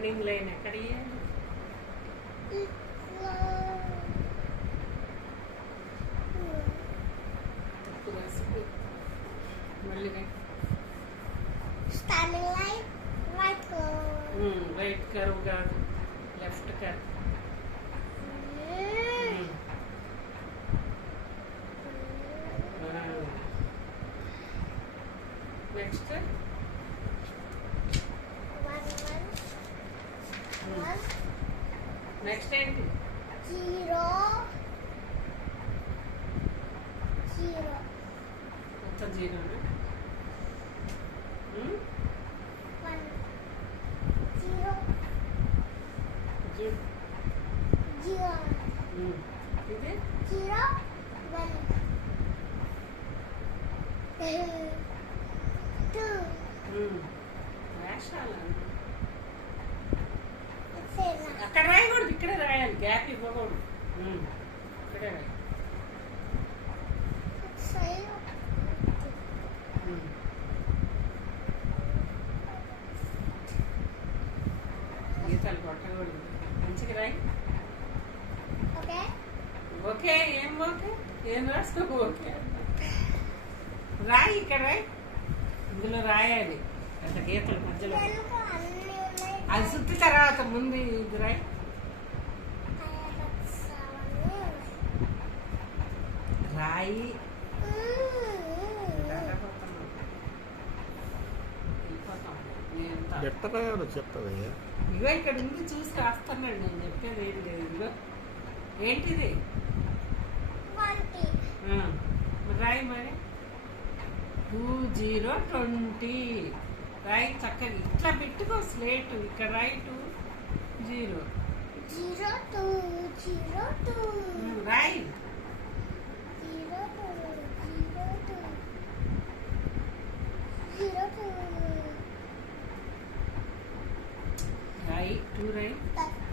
Running line ఎక్కడ ఇయ్యాలి? తప్పు రాసి మళ్ళీ స్టాండింగ్ లైన్ రైట్ కర్వ్ కాదు, లెఫ్ట్ కర్వ్. నెక్స్ట్ నెక్స్ట్ ఏంటి? జీరో జీరో మొత్తం జీరోనా? వన్ జీరో జీరో ఇది జీరో వన్ టూ వేషాలు సేనా అక్కడ రాయకూడదు, ఇక్కడే రాయాలి, గ్యాప్ ఇవ్వకూడదు. ఇక్కడే రాయి. సైడ్ గీతాలు కొట్టకూడదు, మంచిగా రాయి. ఓకే ఓకే ఏం ఓకే? ఏం రాస్తావు? ఓకే రాయి, ఇక్కడ రాయి, ఇందులో రాయాలి. అంత గీతలు మధ్యలో తెలుగు అన్ని ఉన్నాయి అది సుత్తి తర్వాత ముందు ఇది రాయి. రాయి ఎట్ట రాయాలో చెప్తాదయ్యా. ఇగో ఇక్కడ ఉంది, చూసి రాస్తున్నాడు. నేను చెప్పేది ఏం లేదు. ఇగో ఏంటిది? రాయి మరి 2020 రాయి చక్కగా. ఇట్లా పెట్టుకో స్లేటు, ఇక్కడ రాయి 20 జీరో టూ జీరో టూ రాయి. Zero two zero two zero two రాయి 2 రాయి. తక్కువ